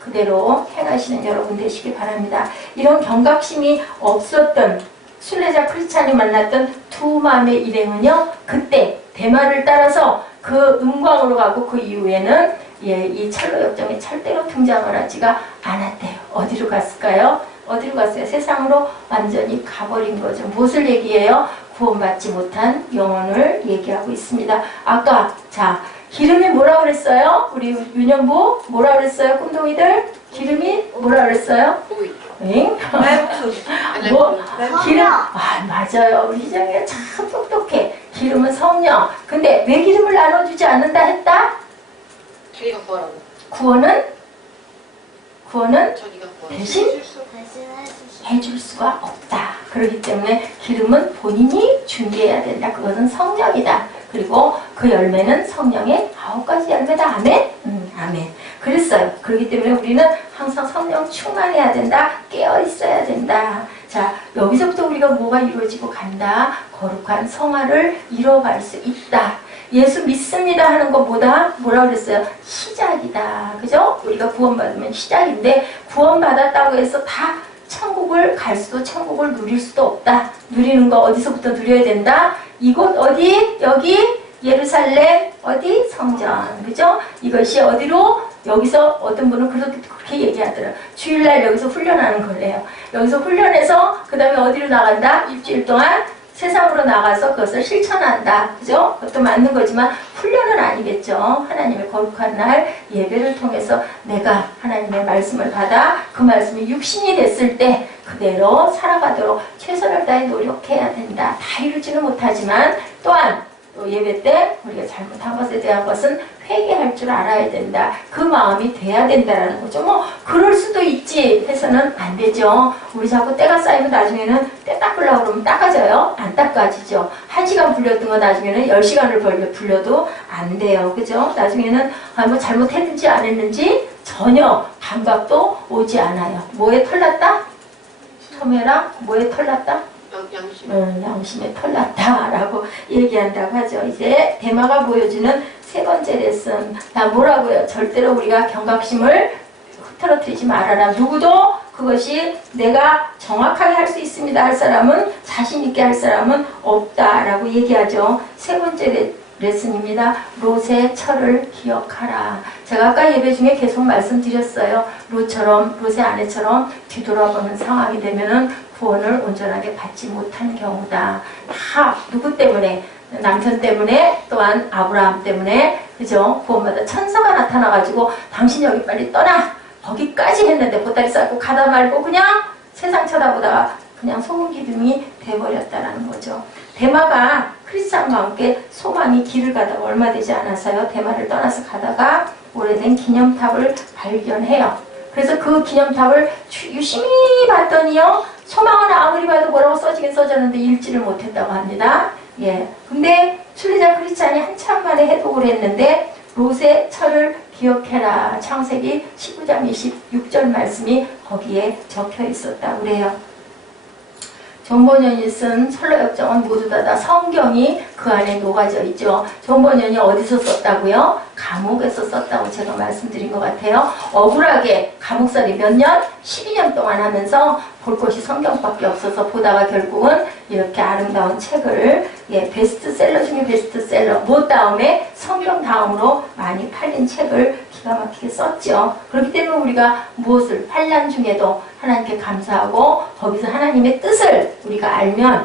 그대로 행하시는 여러분 되시기 바랍니다. 이런 경각심이 없었던 순례자 크리스찬이 만났던 두 마음의 일행은요, 그때 대마를 따라서 그 음광으로 가고 그 이후에는 이 첼로 역정에 절대로 등장을 하지가 않았대요. 어디로 갔을까요? 어디로 갔어요? 세상으로 완전히 가버린 거죠. 무엇을 얘기해요? 구원받지 못한 영혼을 얘기하고 있습니다. 아까 자 기름이 뭐라 그랬어요? 우리 유년부 뭐라 그랬어요? 꿈동이들 기름이 뭐라 그랬어요? 응? 뭐 기름 맞아요. 우리 희정이가 참 똑똑해. 기름은 성령. 근데 왜 기름을 나눠주지 않는다 했다? 자기가 구하라고. 구원은 대신 해줄 수가 없다. 그렇기 때문에 기름은 본인이 준비해야 된다. 그것은 성령이다. 그리고 그 열매는 성령의 9가지 열매다. 아멘? 아멘. 그랬어요. 그렇기 때문에 우리는 항상 성령 충만해야 된다. 깨어 있어야 된다. 자, 여기서부터 우리가 뭐가 이루어지고 간다. 거룩한 성화를 이뤄갈 수 있다. 예수 믿습니다 하는 것보다 뭐라 그랬어요? 시작이다. 그죠? 우리가 구원받으면 시작인데 구원받았다고 해서 다 천국을 갈 수도 천국을 누릴 수도 없다. 누리는 거 어디서부터 누려야 된다? 이곳 어디? 여기 예루살렘 어디? 성전. 그죠? 이것이 어디로? 여기서 어떤 분은 그렇게 얘기하더라고요. 주일날 여기서 훈련하는 거래요. 여기서 훈련해서 그 다음에 어디로 나간다? 일주일 동안 세상으로 나가서 그것을 실천한다. 그죠? 그것도 맞는 거지만 훈련은 아니겠죠. 하나님의 거룩한 날 예배를 통해서 내가 하나님의 말씀을 받아 그 말씀이 육신이 됐을 때 그대로 살아가도록 최선을 다해 노력해야 된다. 다 이루지는 못하지만 또한 또 예배 때 우리가 잘못한 것에 대한 것은 회개할 줄 알아야 된다. 그 마음이 돼야 된다라는 거죠. 뭐 그럴 수도 있지 해서는 안 되죠. 우리 자꾸 때가 쌓이면 나중에는 때 닦으려고 그러면 닦아져요? 안 닦아지죠. 1시간 불렸던 거 나중에는 10시간을 불려도 안 돼요. 그죠? 나중에는 뭐 잘못했는지 안 했는지 전혀 감각도 오지 않아요. 뭐에 털났다? 처음에랑 뭐에 털났다? 양심에 털났다라고 얘기한다고 하죠. 이제 대마가 보여주는 세 번째 레슨. 나 뭐라고요? 절대로 우리가 경각심을 흐트러뜨리지 말아라. 누구도 그것이 내가 정확하게 할 수 있습니다 할 사람은, 자신 있게 할 사람은 없다라고 얘기하죠. 세 번째 레슨입니다. 롯의 철을 기억하라. 제가 아까 예배 중에 계속 말씀드렸어요. 롯의 아내처럼 뒤돌아보는 상황이 되면은 구원을 온전하게 받지 못한 경우다. 다 누구 때문에? 남편 때문에, 또한 아브라함 때문에, 그죠? 구원받아 천사가 나타나가지고 당신 여기 빨리 떠나! 거기까지 했는데 보따리 싸고 가다 말고 그냥 세상 쳐다보다가 그냥 소금 기둥이 돼버렸다라는 거죠. 대마가 크리스찬과 함께 소망이 길을 가다가 얼마 되지 않았어요. 대마를 떠나서 가다가 오래된 기념탑을 발견해요. 그래서 그 기념탑을 유심히 봤더니요, 소망은 아무리 봐도 뭐라고 써지긴 써졌는데 읽지를 못했다고 합니다. 예. 근데 순례자 크리스찬이 한참 만에 해독을 했는데 롯의 철을 기억해라. 창세기 19장 26절 말씀이 거기에 적혀 있었다고 그래요. 존 버년이 쓴 설로 역정은 모두 다 성경이 그 안에 녹아져 있죠. 좋은 번연이 어디서 썼다고요? 감옥에서 썼다고 제가 말씀드린 것 같아요. 억울하게 감옥살이 몇 년? 12년 동안 하면서 볼 것이 성경밖에 없어서 보다가 결국은 이렇게 아름다운 책을 베스트셀러 중에 베스트셀러 뭐 다음에 성경 다음으로 많이 팔린 책을 기가 막히게 썼죠. 그렇기 때문에 우리가 무엇을 환난 중에도 하나님께 감사하고 거기서 하나님의 뜻을 우리가 알면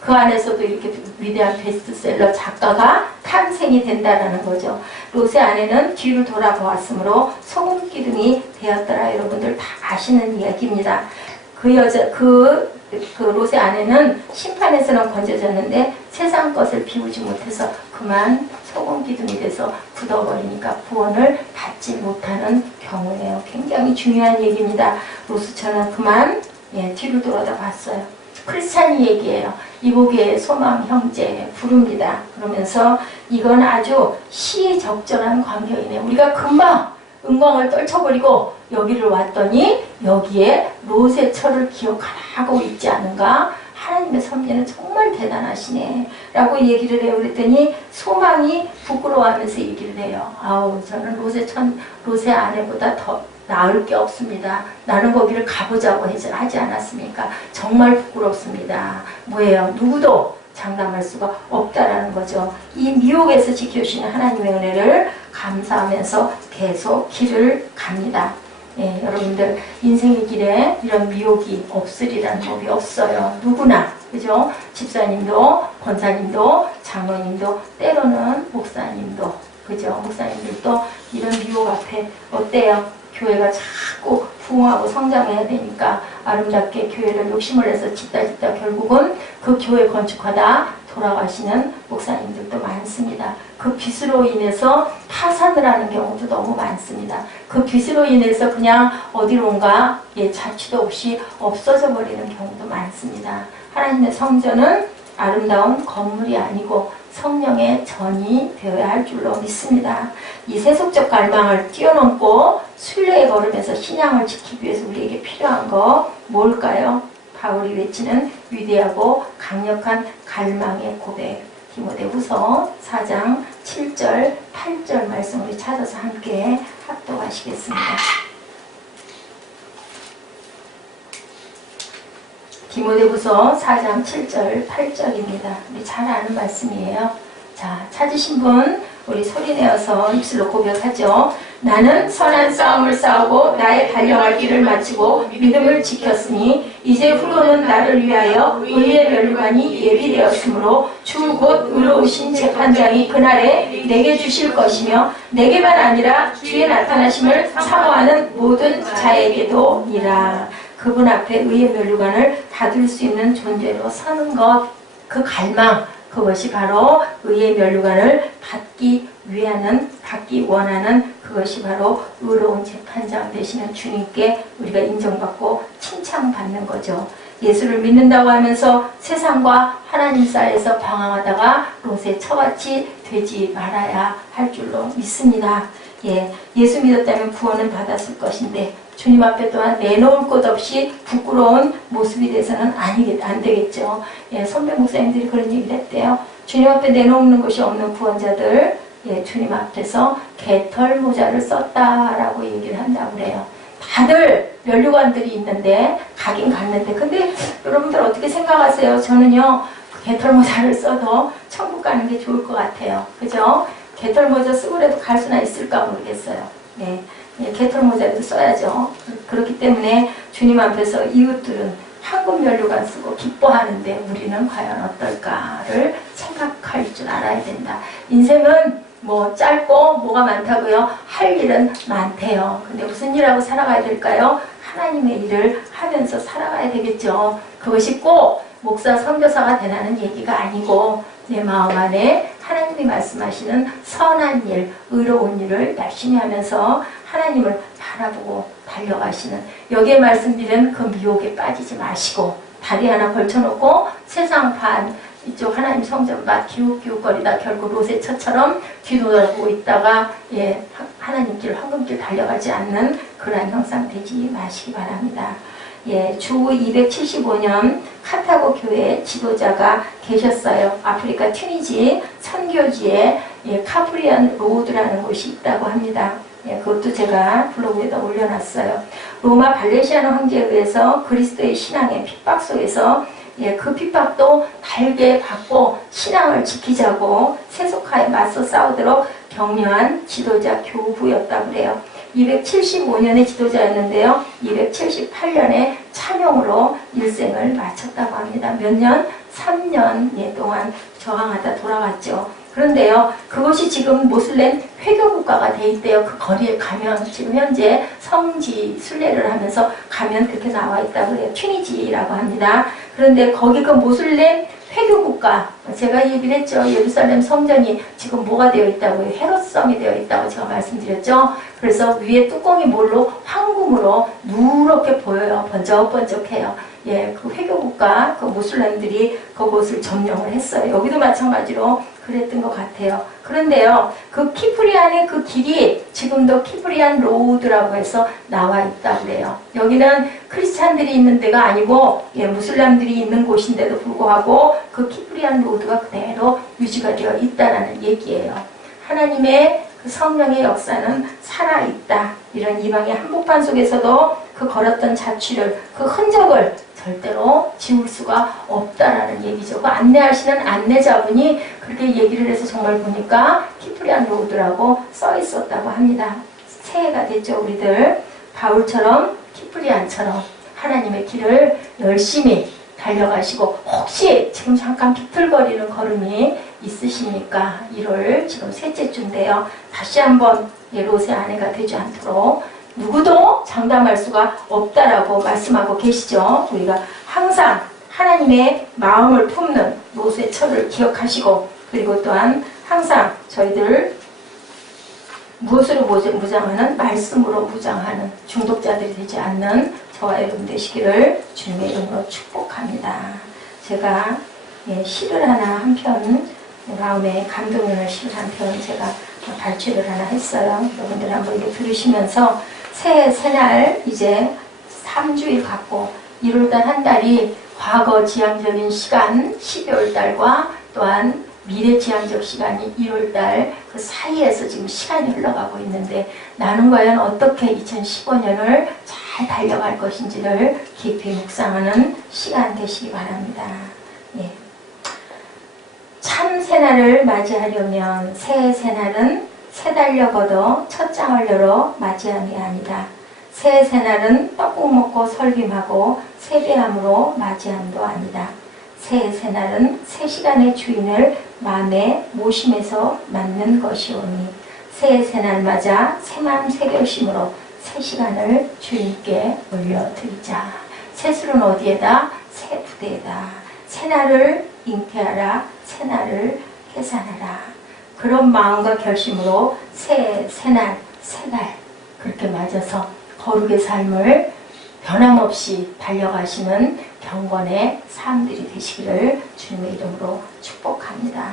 그 안에서도 이렇게 위대한 베스트셀러 작가가 탄생이 된다라는 거죠. 롯의 아내는 뒤를 돌아보았으므로 소금 기둥이 되었더라. 여러분들 다 아시는 이야기입니다. 그 롯의 아내는 심판에서는 건져졌는데 세상 것을 비우지 못해서 그만 소금 기둥이 돼서 굳어버리니까 구원을 받지 못하는 경우예요. 굉장히 중요한 얘기입니다. 롯처는 그만 뒤를 돌아다 봤어요. 크리스찬이 얘기해요. 이복의 소망 형제 부릅니다. 그러면서 이건 아주 시적절한 광경이네. 우리가 금방 은광을 떨쳐버리고 여기를 왔더니 여기에 롯의 철을 기억하고 있지 않은가? 하나님의 섭리는 정말 대단하시네 라고 얘기를 해요. 그랬더니 소망이 부끄러워하면서 얘기를 해요. 아우 저는 롯의 아내보다 더 나을 게 없습니다. 나는 거기를 가보자고 하지 않았습니까? 정말 부끄럽습니다. 뭐예요? 누구도 장담할 수가 없다라는 거죠. 이 미혹에서 지켜주시는 하나님의 은혜를 감사하면서 계속 길을 갑니다. 여러분들 인생의 길에 이런 미혹이 없으리라는 법이 없어요. 누구나 그죠? 집사님도 권사님도 장로님도 때로는 목사님도 그죠? 목사님들도 이런 미혹 앞에 어때요? 교회가 자꾸 부흥하고 성장해야 되니까 아름답게 교회를 욕심을 내서 짓다 결국은 그 교회 건축하다 돌아가시는 목사님들도 많습니다. 그 빚으로 인해서 파산을 하는 경우도 너무 많습니다. 그 빚으로 인해서 그냥 어디론가 자취도 없이 없어져 버리는 경우도 많습니다. 하나님의 성전은 아름다운 건물이 아니고 성령의 전이 되어야 할 줄로 믿습니다. 이 세속적 갈망을 뛰어넘고 순례에 걸으면서 신앙을 지키기 위해서 우리에게 필요한 거 뭘까요? 바울이 외치는 위대하고 강력한 갈망의 고백. 디모데후서 4장 7절 8절 말씀 우리 찾아서 함께 합독하시겠습니다. 디모데후서 4장 7절 8절입니다. 우리 잘 아는 말씀이에요. 자, 찾으신 분 우리 소리내어서 입술로 고백하죠. 나는 선한 싸움을 싸우고 나의 달려갈 길을 마치고 믿음을 지켰으니 이제 후로는 나를 위하여 의의 면류관이 예비되었으므로 주 곧 의로우신 재판장이 그날에 내게 주실 것이며 내게만 아니라 주의 나타나심을 사모하는 모든 자에게도니라. 그분 앞에 의의 면류관을 받을 수 있는 존재로 서는 것, 그 갈망, 그것이 바로 의의 면류관을 받기 원하는 그것이 바로 의로운 재판장 되시는 주님께 우리가 인정받고 칭찬받는 거죠. 예수를 믿는다고 하면서 세상과 하나님 사이에서 방황하다가 롯의 처같이 되지 말아야 할 줄로 믿습니다. 예수 믿었다면 구원은 받았을 것인데 주님 앞에 또한 내놓을 것 없이 부끄러운 모습이 돼서는 안 되겠죠. 선배 목사님들이 그런 얘기를 했대요. 주님 앞에 내놓는 것이 없는 구원자들 주님 앞에서 개털 모자를 썼다라고 얘기를 한다고 그래요. 다들 면류관들이 있는데 가긴 갔는데 근데 여러분들 어떻게 생각하세요? 저는요 개털 모자를 써도 천국 가는 게 좋을 것 같아요. 그죠? 개털 모자 쓰고라도 갈 수나 있을까 모르겠어요. 개털 모자도 써야죠. 그렇기 때문에 주님 앞에서 이웃들은 황금 면류관 쓰고 기뻐하는데 우리는 과연 어떨까를 생각할 줄 알아야 된다. 인생은 뭐 짧고 뭐가 많다고요? 할 일은 많대요. 근데 무슨 일하고 살아가야 될까요? 하나님의 일을 하면서 살아가야 되겠죠. 그것이 꼭 목사 선교사가 되라는 얘기가 아니고 내 마음 안에 하나님이 말씀하시는 선한 일, 의로운 일을 열심히 하면서 하나님을 바라보고 달려가시는 여기에 말씀드린 그 미혹에 빠지지 마시고 다리 하나 걸쳐놓고 세상 반 이쪽 하나님 성전 막 기웃기웃거리다 결국 롯의 처처럼 뒤돌아보고 있다가 하나님 길 황금길 달려가지 않는 그러한 형상 되지 마시기 바랍니다. 예, 주 275년 카타고 교회 지도자가 계셨어요. 아프리카 튀니지 선교지에 예, 카프리안 로드라는 곳이 있다고 합니다. 예, 그것도 제가 블로그에다 올려놨어요. 로마 발레시아노 황제에 의해서 그리스도의 신앙의 핍박 속에서 예, 그 핍박도 달게 받고 신앙을 지키자고 세속화에 맞서 싸우도록 격려한 지도자 교부였다고 그래요. 275년의 지도자였는데요. 278년에 차명으로 일생을 마쳤다고 합니다. 몇 년? 3년 동안 저항하다 돌아갔죠. 그런데요, 그것이 지금 모슬렘 회교국가가 돼 있대요. 그 거리에 가면 지금 현재 성지 순례를 하면서 가면 그렇게 나와 있다고 해요. 튀니지라고 합니다. 그런데 거기 그 모슬렘 회교국가, 제가 얘기를 했죠. 예루살렘 성전이 지금 뭐가 되어 있다고 해요? 헤롯성이 되어 있다고 제가 말씀드렸죠. 그래서 위에 뚜껑이 뭘로? 황금으로 누렇게 보여요. 번쩍번쩍해요. 예, 그 회교국가, 그 모슬렘들이 그곳을 점령을 했어요. 여기도 마찬가지로 그랬던 것 같아요. 그런데요, 그 키프리안의 그 길이 지금도 키프리안 로드라고 해서 나와 있다고 그래요. 여기는 크리스찬들이 있는 데가 아니고, 예, 무슬람들이 있는 곳인데도 불구하고 그 키프리안 로드가 그대로 유지가 되어 있다는 얘기예요. 하나님의 그 성령의 역사는 살아있다. 이런 이방의 한복판 속에서도 그 걸었던 자취를, 그 흔적을 절대로 지울 수가 없다라는 얘기죠. 그 안내하시는 안내자분이 그렇게 얘기를 해서 정말 보니까 키프리안 로드라고 써 있었다고 합니다. 새해가 됐죠, 우리들. 바울처럼 키프리안처럼 하나님의 길을 열심히 달려가시고, 혹시 지금 잠깐 비틀거리는 걸음이 있으십니까? 1월 지금 셋째 주인데요. 다시 한번 롯의 아내가 되지 않도록 누구도 장담할 수가 없다라고 말씀하고 계시죠. 우리가 항상 하나님의 마음을 품는 롯의 철을 기억하시고, 그리고 또한 항상 저희들 무엇으로 무장하는? 말씀으로 무장하는 중독자들이 되지 않는 저와 여러분 되시기를 주님의 이름으로 축복합니다. 제가 시를 하나 한 편, 마음에 감동을 있는 시를 한 편 제가 발췌를 하나 했어요. 여러분들 한번 이거 들으시면서 새날 이제 3주일 갔고 1월달 한 달이 과거 지향적인 시간 12월달과 또한 미래 지향적 시간이 1월달 그 사이에서 지금 시간이 흘러가고 있는데, 나는 과연 어떻게 2015년을 잘 달려갈 것인지를 깊이 묵상하는 시간 되시기 바랍니다. 예. 참 새날을 맞이하려면 새해 새날은 새 달려 걷어 첫 장을 열어 맞이함이 아니다. 새해 새날은 떡국 먹고 설빔하고 세배함으로 맞이함도 아니다. 새해 새날은 새 시간의 주인을 마음에 모심해서 맞는 것이오니, 새해 새날 맞아 새마음 새결심으로 새 시간을 주인께 올려드리자. 새술은 어디에다? 새 부대에다. 새날을 잉태하라. 새날을 계산하라. 그런 마음과 결심으로 새날 그렇게 맞아서 거룩의 삶을 변함없이 달려가시는 경건의 삶들이 되시기를 주님의 이름으로 축복합니다.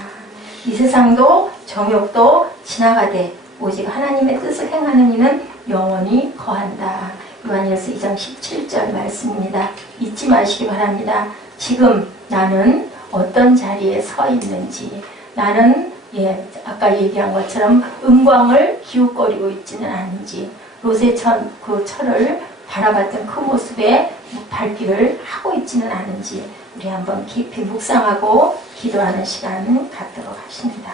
이 세상도 정욕도 지나가되 오직 하나님의 뜻을 행하는 이는 영원히 거한다. 요한일서 2장 17절 말씀입니다. 잊지 마시기 바랍니다. 지금 나는 어떤 자리에 서 있는지, 나는 아까 얘기한 것처럼 은광을 기웃거리고 있지는 않은지, 롯의 그 철을 바라봤던 그 모습에 발길을 하고 있지는 않은지 우리 한번 깊이 묵상하고 기도하는 시간 갖도록 하십니다.